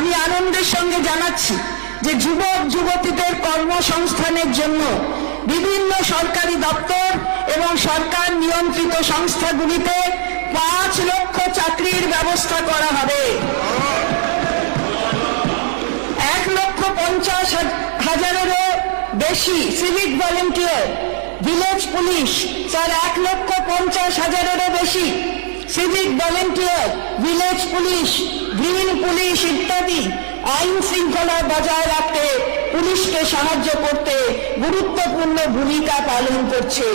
আমি আনন্দের সঙ্গে জানাচ্ছি যে যুবক, যুবতীদের কর্মসংস্থানের জন্য বিভিন্ন সরকারি দপ্তর এবং সরকার নিয়ন্ত্রিত সংস্থাগুলিতে পাঁচ লক্ষ চাকরির ব্যবস্থা করা হবে। এক লক্ষ পঞ্চাশ হাজ- হাজারেরও বেশি civic volunteer village police sir, এক লক্ষ পঞ্চাশ হাজারেরও বেশি civic volunteer village police green police ইত্যাদি আইন শৃঙ্খলা বজায় রাখতে পুলিশকে সাহায্য করতে গুরুত্বপূর্ণ ভূমিকা পালন করছে।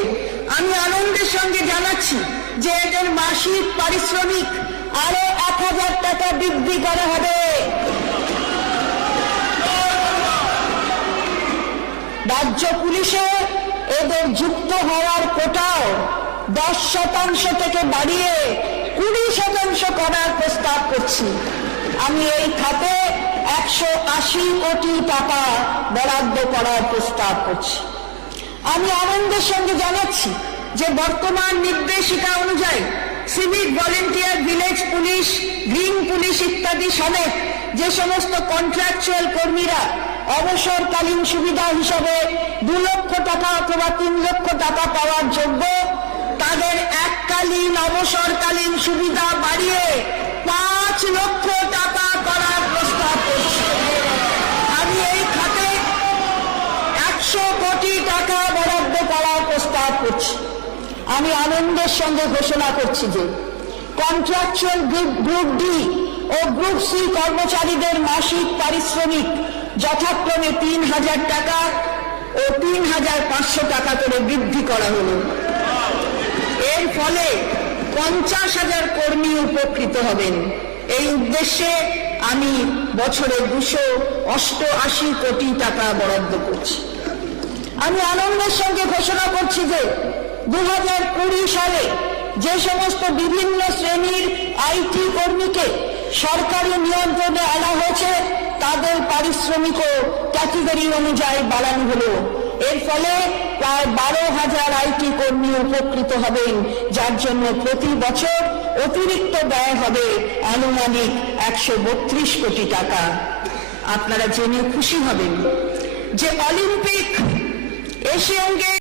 আমি আনন্দের সঙ্গে জানাচ্ছি যে এদের মাসিক পারিশ্রমিক আরও এক হাজার টাকা বৃদ্ধি করা হবে। রাজ্য পুলিশে এদের যুক্ত হওয়ার কোটাও দশ শতাংশ থেকে বাড়িয়ে কুড়ি শতাংশ করার প্রস্তাব করছি। আমি এই খাতে একশো আশি কোটি টাকা বরাদ্দ করার প্রস্তাব করছি। আমি আনন্দের সঙ্গে জানাচ্ছি যে বর্তমান নির্দেশিকা অনুযায়ী civic volunteer, village police, green police ইত্যাদি সমেত যে সমস্ত কন্ট্রাকচুয়াল কর্মীরা অবসরকালীন সুবিধা হিসাবে দু লক্ষ টাকা অথবা তিন লক্ষ টাকা পাওয়ার যোগ্য, তাদের এককালীন অবসরকালীন সুবিধা বাড়িয়ে পাঁচ লক্ষ কোটি টাকা বরাদ্দ করার প্রস্তাব করছি। আমি আনন্দের সঙ্গে ঘোষণা করছি যে কন্ট্রাকচুয়াল গ্রুপ ডি ও গ্রুপ সি কর্মচারীদের মাসিক পারিশ্রমিক যথাক্রমে তিন হাজার টাকা ও তিন হাজার পাঁচশো টাকা করে বৃদ্ধি করা হলো। এর ফলে পঞ্চাশ হাজার কর্মী উপকৃত হবেন। এই উদ্দেশ্যে আমি বছরে দুশো অষ্টআশি কোটি টাকা বরাদ্দ করছি। আমি আনন্দের সঙ্গে ঘোষণা করছি যে দু হাজার কুড়ি সালে যে সমস্ত বিভিন্ন শ্রেণির আইটি কর্মীকে সরকারি নিয়ন্ত্রণে আনা হয়েছে, তাদের পারিশ্রমিকও ক্যাটেগরি অনুযায়ী বাড়ানো হলো। এর ফলে প্রায় বারো হাজার আইটি কর্মী উপকৃত হবেন, যার জন্য প্রতি বছর অতিরিক্ত ব্যয় হবে আনুমানিক একশো বত্রিশ কোটি টাকা। আপনারা জেনে খুশি হবেন যে অলিম্পিক এশিয়ান গেম